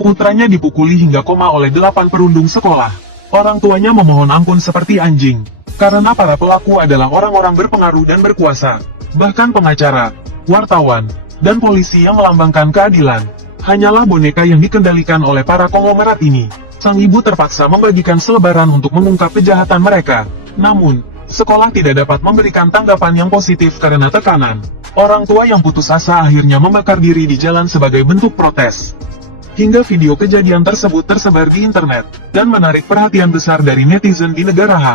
Putranya dipukuli hingga koma oleh 8 perundung sekolah. Orang tuanya memohon ampun seperti anjing. Karena para pelaku adalah orang-orang berpengaruh dan berkuasa. Bahkan pengacara, wartawan, dan polisi yang melambangkan keadilan. Hanyalah boneka yang dikendalikan oleh para konglomerat ini. Sang ibu terpaksa membagikan selebaran untuk mengungkap kejahatan mereka. Namun, sekolah tidak dapat memberikan tanggapan yang positif karena tekanan. Orang tua yang putus asa akhirnya membakar diri di jalan sebagai bentuk protes. Hingga video kejadian tersebut tersebar di internet, dan menarik perhatian besar dari netizen di negara H.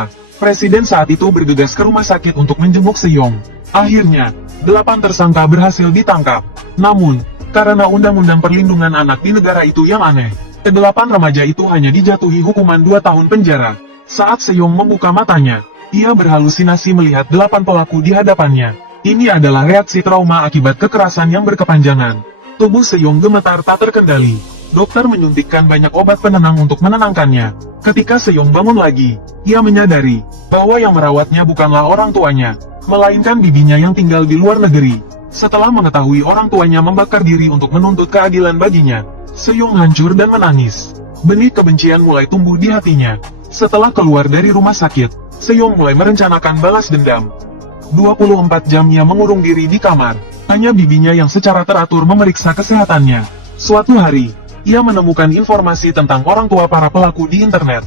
Presiden saat itu bergegas ke rumah sakit untuk menjenguk Seyong. Akhirnya, 8 tersangka berhasil ditangkap. Namun, karena undang-undang perlindungan anak di negara itu yang aneh, ke-8 remaja itu hanya dijatuhi hukuman 2 tahun penjara. Saat Seyong membuka matanya, ia berhalusinasi melihat 8 pelaku di hadapannya. Ini adalah reaksi trauma akibat kekerasan yang berkepanjangan. Tubuh Seyong gemetar tak terkendali. Dokter menyuntikkan banyak obat penenang untuk menenangkannya. Ketika Seyong bangun lagi, ia menyadari bahwa yang merawatnya bukanlah orang tuanya, melainkan bibinya yang tinggal di luar negeri. Setelah mengetahui orang tuanya membakar diri untuk menuntut keadilan baginya, Seyong hancur dan menangis. Benih kebencian mulai tumbuh di hatinya. Setelah keluar dari rumah sakit, Seyong mulai merencanakan balas dendam. 24 jam ia mengurung diri di kamar. Hanya bibinya yang secara teratur memeriksa kesehatannya. Suatu hari, ia menemukan informasi tentang orang tua para pelaku di internet.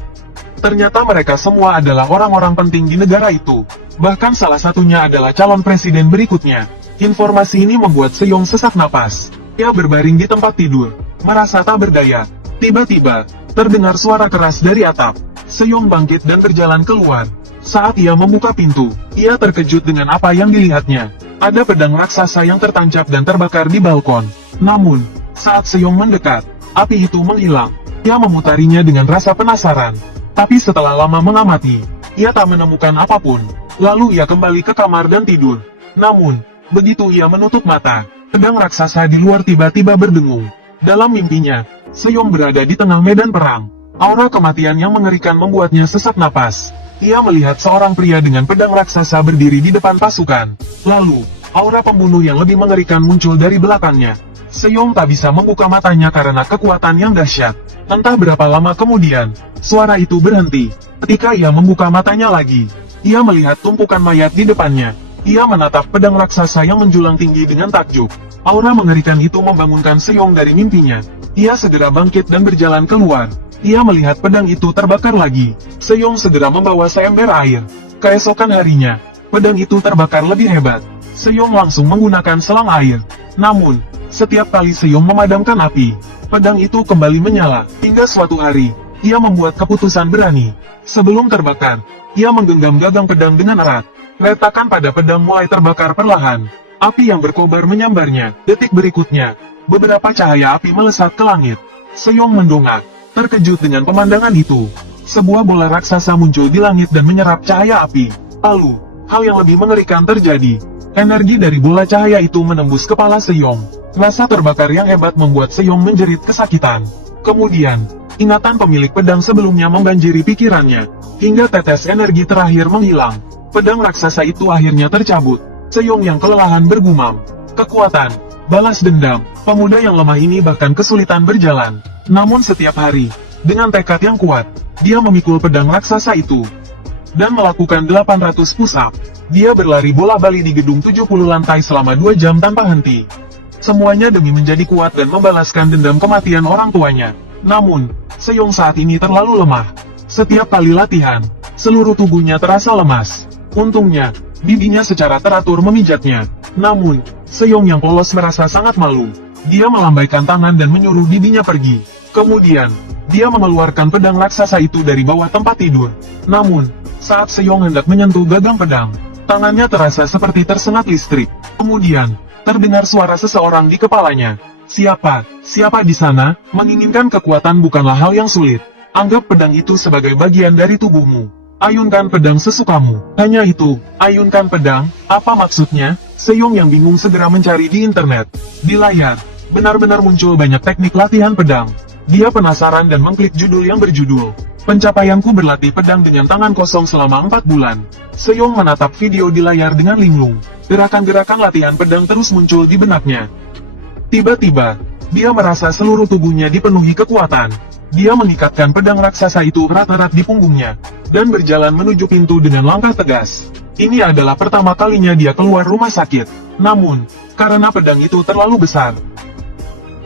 Ternyata mereka semua adalah orang-orang penting di negara itu. Bahkan salah satunya adalah calon presiden berikutnya. Informasi ini membuat Seyong sesak napas. Ia berbaring di tempat tidur, merasa tak berdaya. Tiba-tiba, terdengar suara keras dari atap. Seyong bangkit dan berjalan keluar. Saat ia membuka pintu, ia terkejut dengan apa yang dilihatnya. Ada pedang raksasa yang tertancap dan terbakar di balkon. Namun, saat Seyong mendekat, api itu menghilang. Ia memutarinya dengan rasa penasaran. Tapi setelah lama mengamati, ia tak menemukan apapun. Lalu ia kembali ke kamar dan tidur. Namun, begitu ia menutup mata, pedang raksasa di luar tiba-tiba berdengung. Dalam mimpinya, Seyong berada di tengah medan perang. Aura kematian yang mengerikan membuatnya sesak napas. Ia melihat seorang pria dengan pedang raksasa berdiri di depan pasukan. Lalu, aura pembunuh yang lebih mengerikan muncul dari belakangnya. Seyong tak bisa membuka matanya karena kekuatan yang dahsyat. Entah berapa lama kemudian, suara itu berhenti. Ketika ia membuka matanya lagi, ia melihat tumpukan mayat di depannya. Ia menatap pedang raksasa yang menjulang tinggi dengan takjub. Aura mengerikan itu membangunkan Seyong dari mimpinya. Ia segera bangkit dan berjalan keluar. Ia melihat pedang itu terbakar lagi. Seyong segera membawa seember air. Keesokan harinya, pedang itu terbakar lebih hebat. Seyong langsung menggunakan selang air. Namun, setiap kali Seyong memadamkan api, pedang itu kembali menyala. Hingga suatu hari, ia membuat keputusan berani. Sebelum terbakar, ia menggenggam gagang pedang dengan erat. Retakan pada pedang mulai terbakar perlahan. Api yang berkobar menyambarnya. Detik berikutnya, beberapa cahaya api melesat ke langit. Seyong mendongak. Terkejut dengan pemandangan itu, sebuah bola raksasa muncul di langit dan menyerap cahaya api. Lalu, hal yang lebih mengerikan terjadi. Energi dari bola cahaya itu menembus kepala Seyong. Rasa terbakar yang hebat membuat Seyong menjerit kesakitan. Kemudian, ingatan pemilik pedang sebelumnya membanjiri pikirannya, hingga tetes energi terakhir menghilang. Pedang raksasa itu akhirnya tercabut. Seyong yang kelelahan bergumam, "Kekuatan, balas dendam." Pemuda yang lemah ini bahkan kesulitan berjalan. Namun setiap hari, dengan tekad yang kuat, dia memikul pedang raksasa itu, dan melakukan 800 push-up. Dia berlari bola-bali di gedung 70 lantai selama 2 jam tanpa henti. Semuanya demi menjadi kuat dan membalaskan dendam kematian orang tuanya. Namun, Seyong saat ini terlalu lemah. Setiap kali latihan, seluruh tubuhnya terasa lemas. Untungnya, bibinya secara teratur memijatnya. Namun, Seyong yang polos merasa sangat malu. Dia melambaikan tangan dan menyuruh bibinya pergi. Kemudian, dia mengeluarkan pedang raksasa itu dari bawah tempat tidur. Namun, saat Seyong hendak menyentuh gagang pedang, tangannya terasa seperti tersengat listrik. Kemudian, terdengar suara seseorang di kepalanya. Siapa di sana? Menginginkan kekuatan bukanlah hal yang sulit. Anggap pedang itu sebagai bagian dari tubuhmu. Ayunkan pedang sesukamu. Hanya itu, ayunkan pedang, apa maksudnya? Seyong yang bingung segera mencari di internet. Di layar, benar-benar muncul banyak teknik latihan pedang. Dia penasaran dan mengklik judul yang berjudul, "Pencapaianku berlatih pedang dengan tangan kosong selama 4 bulan." Seyong menatap video di layar dengan linglung. Gerakan-gerakan latihan pedang terus muncul di benaknya. Tiba-tiba, Dia merasa seluruh tubuhnya dipenuhi kekuatan. Dia mengikatkan pedang raksasa itu erat-erat di punggungnya, dan berjalan menuju pintu dengan langkah tegas. Ini adalah pertama kalinya dia keluar rumah sakit. Namun, karena pedang itu terlalu besar,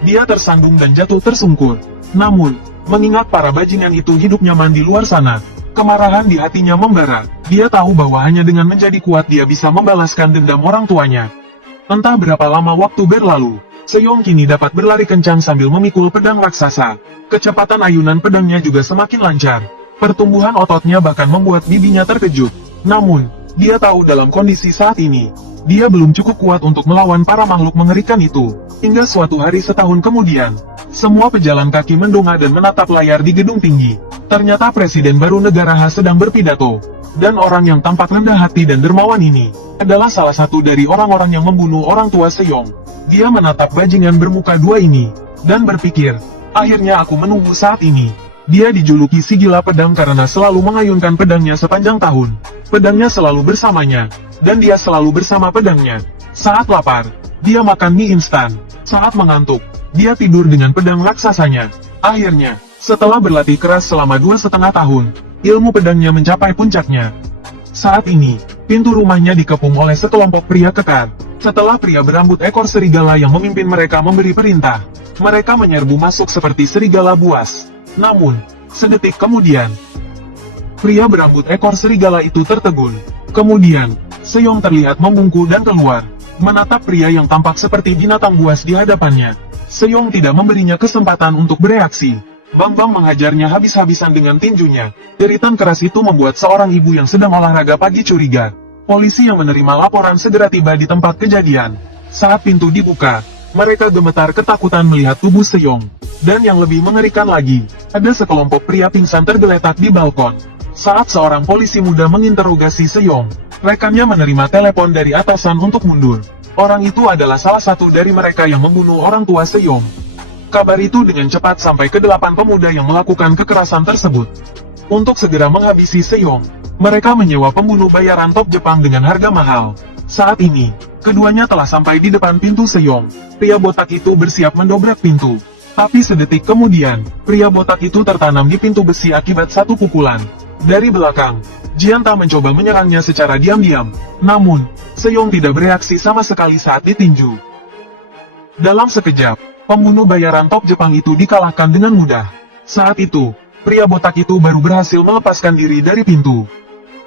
dia tersandung dan jatuh tersungkur. Namun, mengingat para bajingan itu hidup nyaman di luar sana, kemarahan di hatinya membara. Dia tahu bahwa hanya dengan menjadi kuat dia bisa membalaskan dendam orang tuanya. Entah berapa lama waktu berlalu, Seyong kini dapat berlari kencang sambil memikul pedang raksasa. Kecepatan ayunan pedangnya juga semakin lancar. Pertumbuhan ototnya bahkan membuat bibinya terkejut. Namun, dia tahu dalam kondisi saat ini, dia belum cukup kuat untuk melawan para makhluk mengerikan itu. Hingga suatu hari setahun kemudian, semua pejalan kaki mendongak dan menatap layar di gedung tinggi. Ternyata Presiden baru negara Ha sedang berpidato. Dan orang yang tampak rendah hati dan dermawan ini, adalah salah satu dari orang-orang yang membunuh orang tua Seyong. Dia menatap bajingan bermuka dua ini, dan berpikir, akhirnya aku menunggu saat ini. Dia dijuluki si gila pedang karena selalu mengayunkan pedangnya sepanjang tahun. Pedangnya selalu bersamanya, dan dia selalu bersama pedangnya. Saat lapar, dia makan mie instan. Saat mengantuk, dia tidur dengan pedang raksasanya. Akhirnya, setelah berlatih keras selama 2,5 tahun, ilmu pedangnya mencapai puncaknya. Saat ini, pintu rumahnya dikepung oleh sekelompok pria kekar. Setelah pria berambut ekor serigala yang memimpin mereka memberi perintah, mereka menyerbu masuk seperti serigala buas. Namun, sedetik kemudian, pria berambut ekor serigala itu tertegun. Kemudian, Seyong terlihat membungkuk dan keluar, menatap pria yang tampak seperti binatang buas di hadapannya. Seyong tidak memberinya kesempatan untuk bereaksi. Bambang menghajarnya habis-habisan dengan tinjunya. Jeritan keras itu membuat seorang ibu yang sedang olahraga pagi curiga. Polisi yang menerima laporan segera tiba di tempat kejadian. Saat pintu dibuka, mereka gemetar ketakutan melihat tubuh Seyong. Dan yang lebih mengerikan lagi, ada sekelompok pria pingsan tergeletak di balkon. Saat seorang polisi muda menginterogasi Seyong, rekannya menerima telepon dari atasan untuk mundur. Orang itu adalah salah satu dari mereka yang membunuh orang tua Seyong. Kabar itu dengan cepat sampai ke 8 pemuda yang melakukan kekerasan tersebut. Untuk segera menghabisi Seyong, mereka menyewa pembunuh bayaran top Jepang dengan harga mahal. Saat ini, keduanya telah sampai di depan pintu Seyong. Pria botak itu bersiap mendobrak pintu. Tapi sedetik kemudian, pria botak itu tertanam di pintu besi akibat satu pukulan. Dari belakang, Jianta mencoba menyerangnya secara diam-diam. Namun, Seyong tidak bereaksi sama sekali saat ditinju. Dalam sekejap, pembunuh bayaran top Jepang itu dikalahkan dengan mudah. Saat itu, pria botak itu baru berhasil melepaskan diri dari pintu.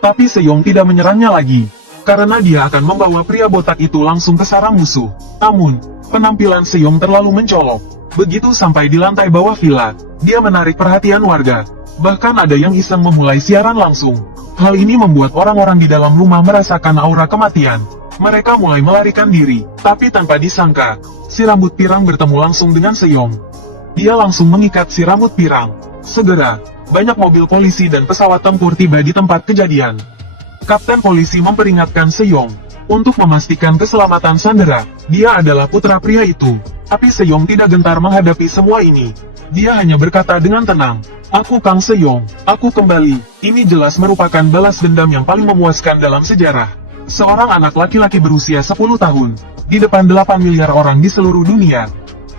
Tapi Seyong tidak menyerangnya lagi, karena dia akan membawa pria botak itu langsung ke sarang musuh. Namun, penampilan Seyong terlalu mencolok. Begitu sampai di lantai bawah villa, dia menarik perhatian warga. Bahkan ada yang iseng memulai siaran langsung. Hal ini membuat orang-orang di dalam rumah merasakan aura kematian. Mereka mulai melarikan diri, tapi tanpa disangka, si rambut pirang bertemu langsung dengan Seyong. Dia langsung mengikat si rambut pirang. Segera, banyak mobil polisi dan pesawat tempur tiba di tempat kejadian. Kapten polisi memperingatkan Seyong untuk memastikan keselamatan sandera. Dia adalah putra pria itu. Tapi Seyong tidak gentar menghadapi semua ini. Dia hanya berkata dengan tenang, "Aku Kang Seyong, aku kembali." Ini jelas merupakan balas dendam yang paling memuaskan dalam sejarah. Seorang anak laki-laki berusia 10 tahun, di depan 8 miliar orang di seluruh dunia,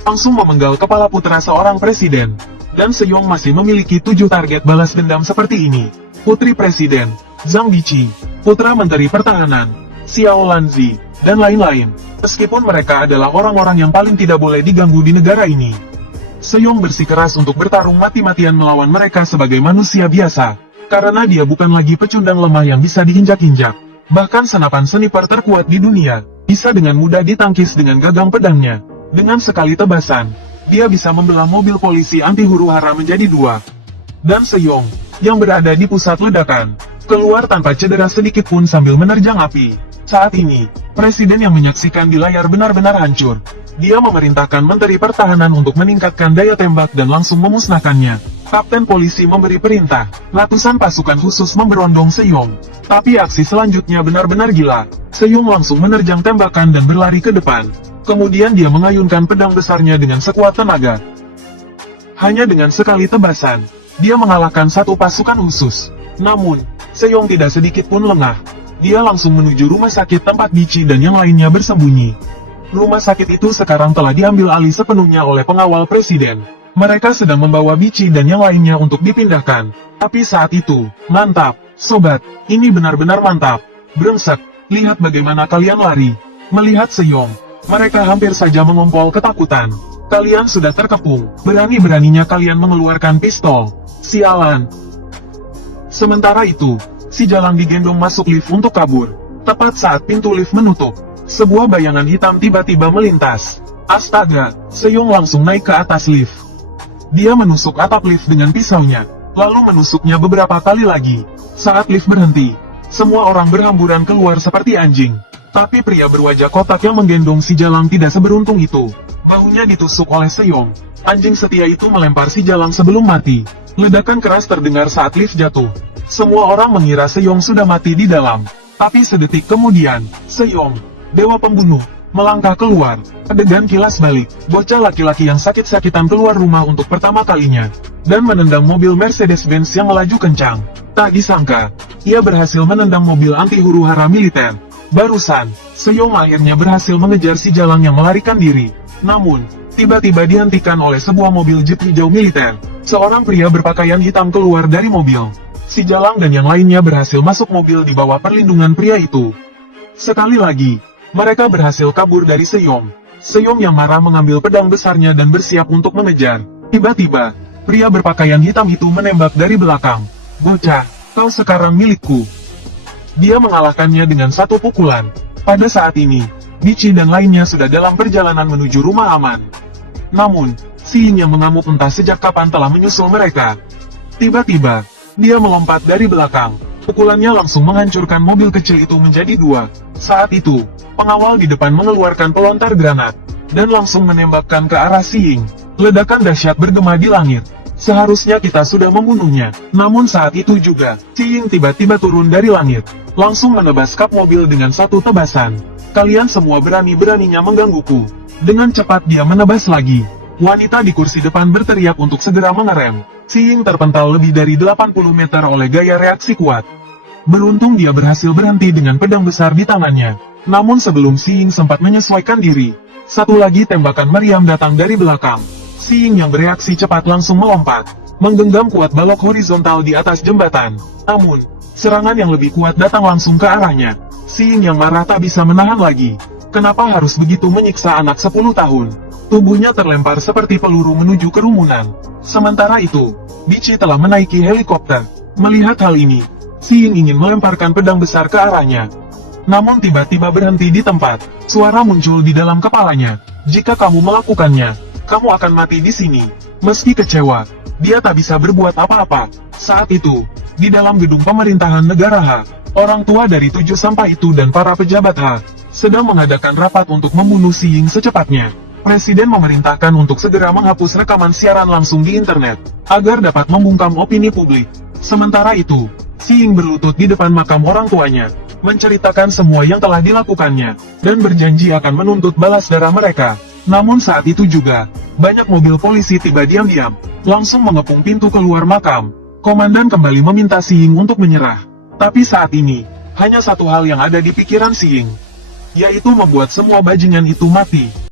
langsung memenggal kepala putra seorang presiden. Dan Seyong masih memiliki 7 target balas dendam seperti ini. Putri Presiden, Zhang Biqi, Putra Menteri Pertahanan, Xiao Lanzi, dan lain-lain. Meskipun mereka adalah orang-orang yang paling tidak boleh diganggu di negara ini, Seyong bersikeras untuk bertarung mati-matian melawan mereka sebagai manusia biasa. Karena dia bukan lagi pecundang lemah yang bisa diinjak-injak. Bahkan senapan sniper terkuat di dunia, bisa dengan mudah ditangkis dengan gagang pedangnya. Dengan sekali tebasan, dia bisa membelah mobil polisi anti huru-hara menjadi 2. Dan Seyong, yang berada di pusat ledakan, keluar tanpa cedera sedikit pun sambil menerjang api. Saat ini, presiden yang menyaksikan di layar benar-benar hancur. Dia memerintahkan Menteri Pertahanan untuk meningkatkan daya tembak dan langsung memusnahkannya. Kapten polisi memberi perintah, ratusan pasukan khusus memberondong Seyong. Tapi aksi selanjutnya benar-benar gila. Seyong langsung menerjang tembakan dan berlari ke depan. Kemudian dia mengayunkan pedang besarnya dengan sekuat tenaga. Hanya dengan sekali tebasan, dia mengalahkan satu pasukan khusus. Namun, Seyong tidak sedikit pun lengah. Dia langsung menuju rumah sakit tempat Biqi dan yang lainnya bersembunyi. Rumah sakit itu sekarang telah diambil alih sepenuhnya oleh pengawal presiden. Mereka sedang membawa Bici dan yang lainnya untuk dipindahkan. Tapi saat itu, mantap, sobat, ini benar-benar mantap. Brengsek, lihat bagaimana kalian lari. Melihat Seyong, mereka hampir saja mengompol ketakutan. Kalian sudah terkepung, berani-beraninya kalian mengeluarkan pistol. Sialan. Sementara itu, si Jalang digendong masuk lift untuk kabur. Tepat saat pintu lift menutup, sebuah bayangan hitam tiba-tiba melintas. Astaga, Seyong langsung naik ke atas lift. Dia menusuk atap lift dengan pisaunya, lalu menusuknya beberapa kali lagi. Saat lift berhenti, semua orang berhamburan keluar seperti anjing. Tapi pria berwajah kotak yang menggendong si Jalang tidak seberuntung itu. Bahunya ditusuk oleh Seyong. Anjing setia itu melempar si Jalang sebelum mati. Ledakan keras terdengar saat lift jatuh. Semua orang mengira Seyong sudah mati di dalam. Tapi sedetik kemudian, Seyong, dewa pembunuh, melangkah keluar. Adegan kilas balik, bocah laki-laki yang sakit-sakitan keluar rumah untuk pertama kalinya, dan menendang mobil Mercedes-Benz yang melaju kencang. Tak disangka, ia berhasil menendang mobil anti huru-hara militer. Barusan, Seyong akhirnya berhasil mengejar si Jalang yang melarikan diri. Namun, tiba-tiba dihentikan oleh sebuah mobil jeep hijau militer. Seorang pria berpakaian hitam keluar dari mobil. Si Jalang dan yang lainnya berhasil masuk mobil di bawah perlindungan pria itu. Sekali lagi, mereka berhasil kabur dari Seyong. Seyong yang marah mengambil pedang besarnya dan bersiap untuk mengejar. Tiba-tiba, pria berpakaian hitam itu menembak dari belakang. Bocah, kau sekarang milikku. Dia mengalahkannya dengan satu pukulan. Pada saat ini, Bici dan lainnya sudah dalam perjalanan menuju rumah aman. Namun, si Ying yang mengamuk entah sejak kapan telah menyusul mereka. Tiba-tiba, dia melompat dari belakang. Pukulannya langsung menghancurkan mobil kecil itu menjadi dua. Saat itu, pengawal di depan mengeluarkan pelontar granat, dan langsung menembakkan ke arah si Ying. Ledakan dahsyat bergema di langit. Seharusnya kita sudah membunuhnya. Namun saat itu juga, si Ying tiba-tiba turun dari langit, langsung menebas kap mobil dengan satu tebasan. Kalian semua berani-beraninya menggangguku. Dengan cepat dia menebas lagi. Wanita di kursi depan berteriak untuk segera mengerem. Si Ying terpental lebih dari 80 meter oleh gaya reaksi kuat. Beruntung dia berhasil berhenti dengan pedang besar di tangannya. Namun sebelum si Ying sempat menyesuaikan diri, satu lagi tembakan meriam datang dari belakang. Si Ying yang bereaksi cepat langsung melompat, menggenggam kuat balok horizontal di atas jembatan. Namun, serangan yang lebih kuat datang langsung ke arahnya. Si Ying yang marah tak bisa menahan lagi. Kenapa harus begitu menyiksa anak 10 tahun? Tubuhnya terlempar seperti peluru menuju kerumunan. Sementara itu, Bici telah menaiki helikopter. Melihat hal ini, si Ying ingin melemparkan pedang besar ke arahnya. Namun tiba-tiba berhenti di tempat. Suara muncul di dalam kepalanya. Jika kamu melakukannya, kamu akan mati di sini. Meski kecewa, dia tak bisa berbuat apa-apa. Saat itu, di dalam gedung pemerintahan negara H, orang tua dari 7 sampah itu dan para pejabat H sedang mengadakan rapat untuk membunuh si Ying secepatnya. Presiden memerintahkan untuk segera menghapus rekaman siaran langsung di internet, agar dapat membungkam opini publik. Sementara itu, si Ying berlutut di depan makam orang tuanya, menceritakan semua yang telah dilakukannya, dan berjanji akan menuntut balas darah mereka. Namun saat itu juga, banyak mobil polisi tiba diam-diam, langsung mengepung pintu keluar makam. Komandan kembali meminta si Ying untuk menyerah. Tapi saat ini, hanya satu hal yang ada di pikiran si Ying, yaitu membuat semua bajingan itu mati.